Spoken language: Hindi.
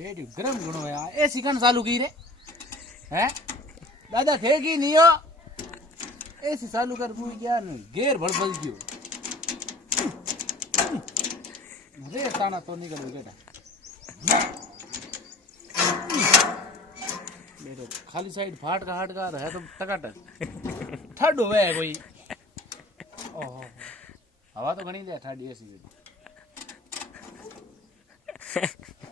गरम घणो है एसी कन चालू की रे हैं दादा थे की नहीं हो एसी चालू कर पूरी क्या गेर भड़ बज गयो रे ताना तो निकल बेटा मेरे खाली साइड फाट का है तो टकाटक ठंड हुए है कोई ओहो हवा तो घनी ले ठाडी एसी